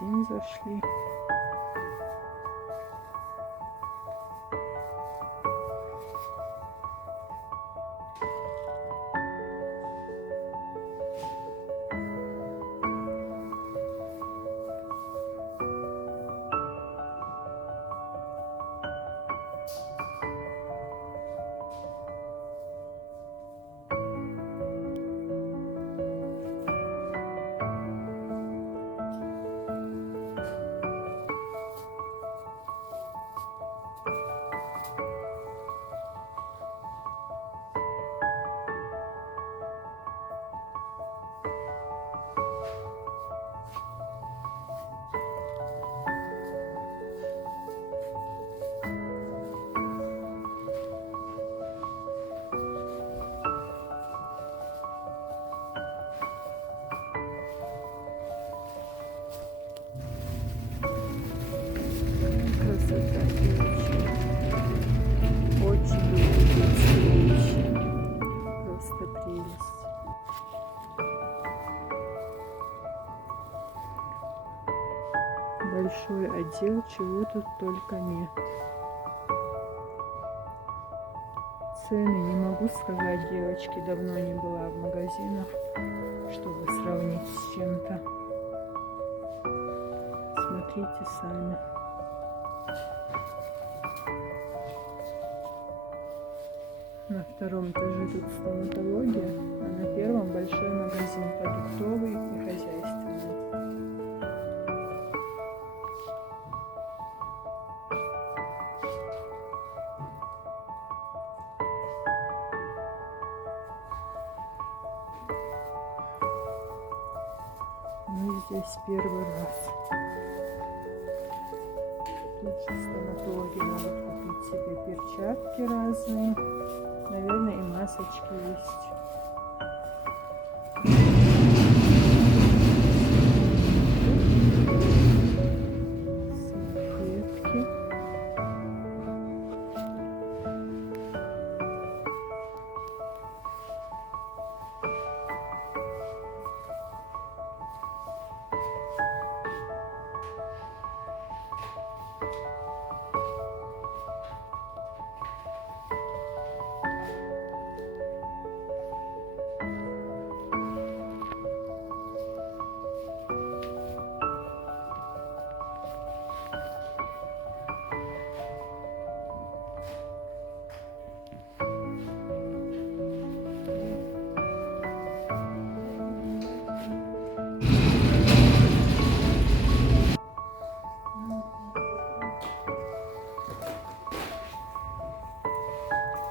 магазин зашли. Красота, девочки. Очень люблю детские вещи. Просто прелесть. Большой отдел, чего тут только нет. Цены не могу сказать, девочки, давно не была в магазинах, чтобы сравнить с чем-то. Смотрите сами. На втором этаже тут стоматология, а на первом большой магазин продуктовый и хозяйственный. Мы здесь первый раз. Тут же стоматологи могут купить себе перчатки разные. Наверное, и масочки есть. Салфетки.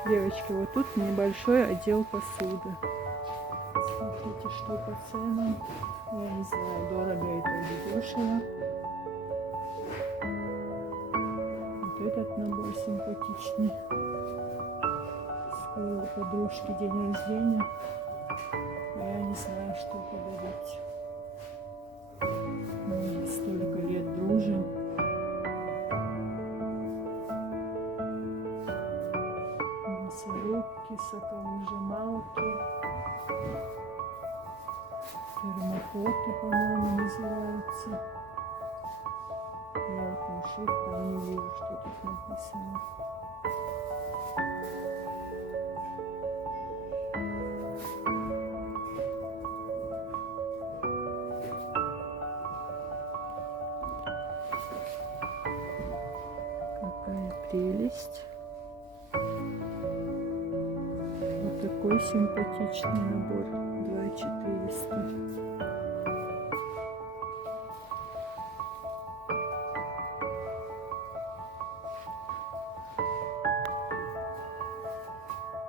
Девочки, вот тут небольшой отдел посуды. Смотрите, что по ценам. Я не знаю, дорого это или дешево. Вот этот набор симпатичный. Скоро у подружки день рождения. А я не знаю, что подарить. Мы столько лет дружим. Мясорубки, соковыжималки, термофоты, по-моему, называются. Мелким шрифтом не вижу, что тут написано. Какая прелесть. Такой симпатичный набор, 2400.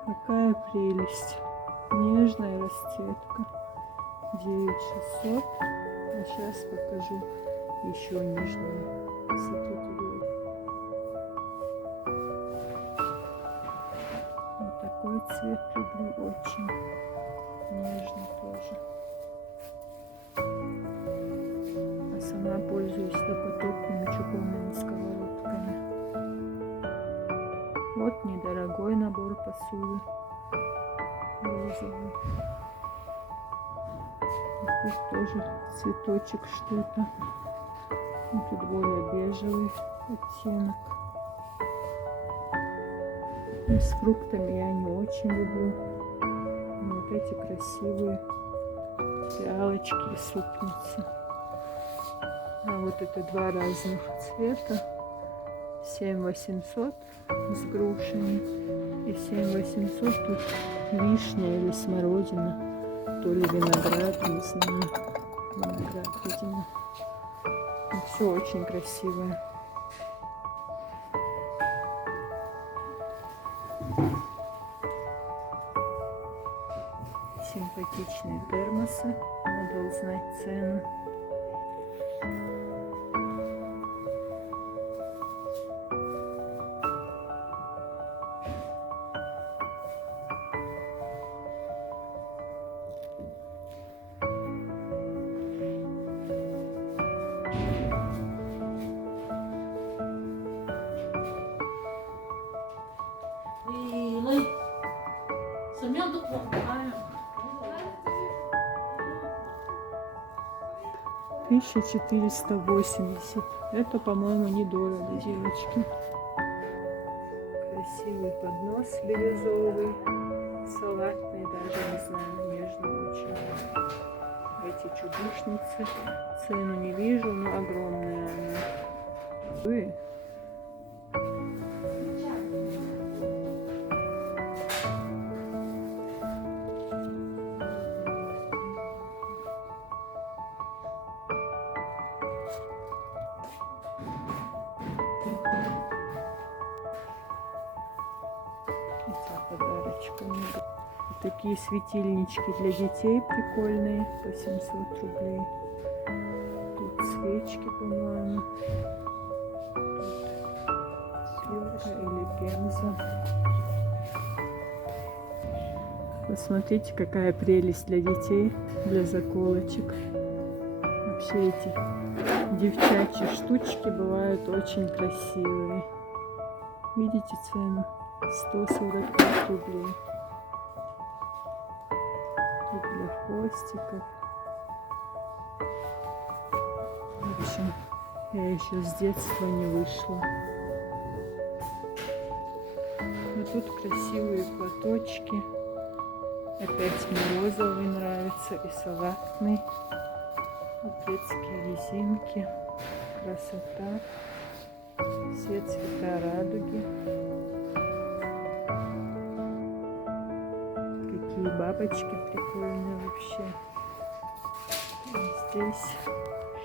Какая прелесть, нежная расцветка, 9600. А сейчас покажу еще нежнее. Смотрите, такой цвет люблю очень. Нежный тоже. А сама пользуюсь допотопными чугунными сковородками. Вот недорогой набор посуды. Розовый. И тут тоже цветочек что-то. Тут более бежевый оттенок. И с фруктами я не очень люблю. Но вот эти красивые фиалочки и супницы. А вот это два разных цвета. 7800 с грушами и 7800 тут вишня или смородина, то ли виноград, не знаю. Виноград, видимо. Все очень красивое. Симпатичные термосы. Надо узнать цену. Тысяча 480. Это, по-моему, недорого, девочки. Красивый поднос бирюзовый, салатный, даже не знаю, нежный очень. Эти чудушницы. Цену не вижу, но огромная она. Подарочками. Вот такие светильнички для детей прикольные по 700 рублей. Тут свечки, по-моему. Тут или пемза. Посмотрите, какая прелесть для детей, для заколочек. Вообще эти девчачьи штучки бывают очень красивые. Видите цену? 145 рублей. Тут для хвостиков. В общем, я еще с детства не вышла. Но тут красивые платочки. Опять мне розовый нравится и салатный. Вот детские резинки. Красота. Все цвета радуги. Какие бабочки прикольные вообще. И здесь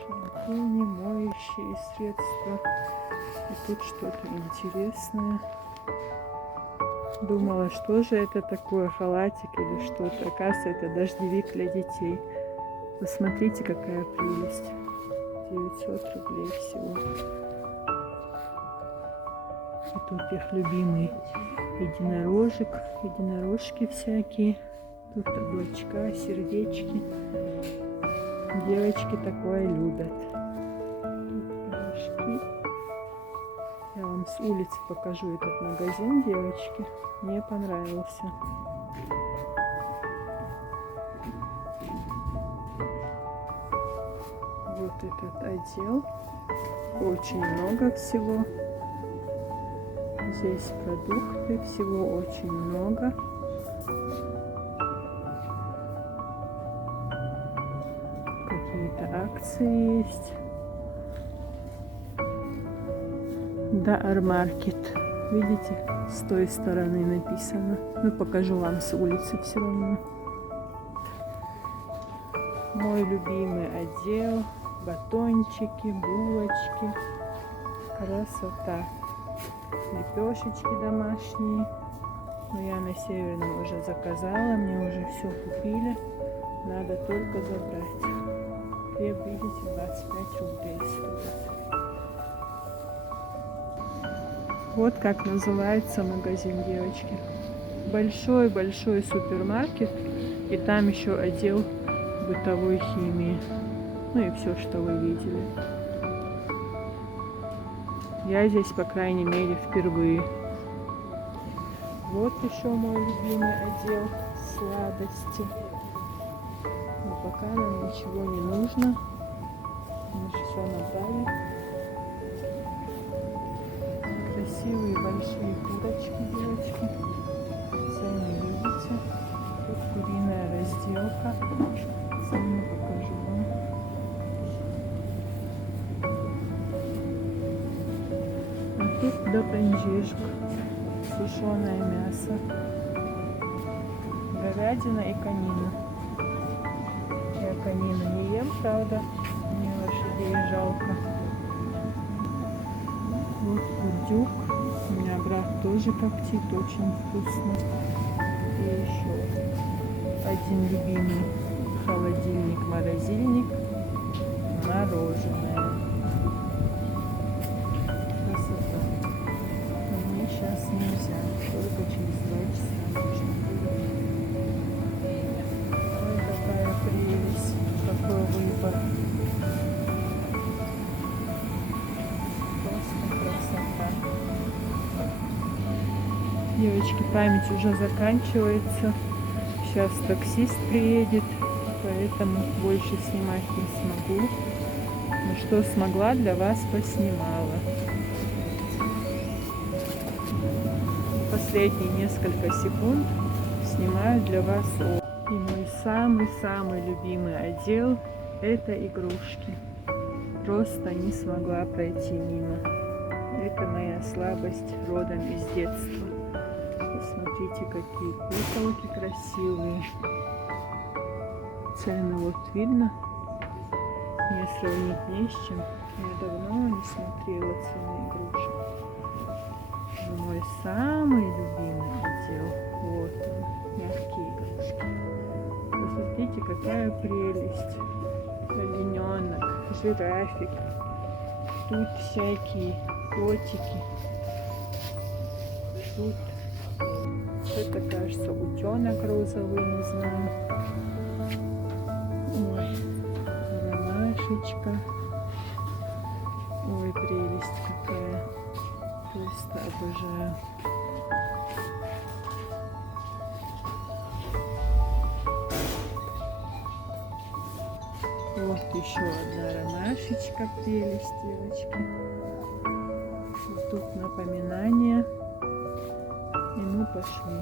шампуни, моющие средства. И тут что-то интересное. Думала, что же это такое, халатик или что-то. Оказывается, это дождевик для детей. Посмотрите, какая прелесть. 900 рублей всего. И тут их любимый единорожек, единорожки всякие. Тут облачка, сердечки. Девочки такое любят. Тут пирожки. Я вам с улицы покажу этот магазин, девочки. Мне понравился. Вот этот отдел. Очень много всего. Здесь продукты, всего очень много. Какие-то акции есть. Дар Маркет. Видите, с той стороны написано. Ну, покажу вам с улицы все равно. Мой любимый отдел. Батончики, булочки. Красота. Лепешечки домашние. Но я на Северном уже заказала. Мне уже все купили. Надо только забрать. Хлеб, видите, 25 рублей стоит. Вот как называется магазин, девочки. Большой-большой супермаркет. И там еще отдел бытовой химии. Ну и все, что вы видели. Я здесь, по крайней мере, впервые. Вот еще мой любимый отдел сладости. Но пока нам ничего не нужно. Мы же все набрали. красивые большие курочки, девочки. Цены видите. Тут куриная разделка. Цены покажу вам. А тут допенжишка. Сушеное мясо. Говядина и конина. Я конину не ем, правда. Мне лошадей жалко. Вот курдюк. У меня брат тоже коптит, очень вкусно. И еще один любимый холодильник, морозильник, мороженое. Красота. Но мне сейчас нельзя, только через 2 часа можно будет. Ой, какая прелесть, какой выбор. Красота. Девочки, память уже заканчивается. Сейчас таксист приедет, поэтому больше снимать не смогу. Но что смогла, для вас поснимала. Последние несколько секунд снимаю для вас. И мой самый-самый любимый отдел — это игрушки. Просто не смогла пройти мимо. Это моя слабость родом из детства. Посмотрите, какие куколки красивые. Цены вот видно. Мне сравнить не с чем. Я давно не смотрела цены игрушек. Но мой самый любимый отдел — вот он, мягкие игрушки. Посмотрите, какая прелесть. Олененок, жирафик. Тут всякие котики. Тут это, кажется, утенок розовый, не знаю. Ой, ромашечка. Ой, прелесть какая. Просто обожаю. Вот еще одна ромашечка, прелесть, девочки. Вот тут напоминание. И мы пошли.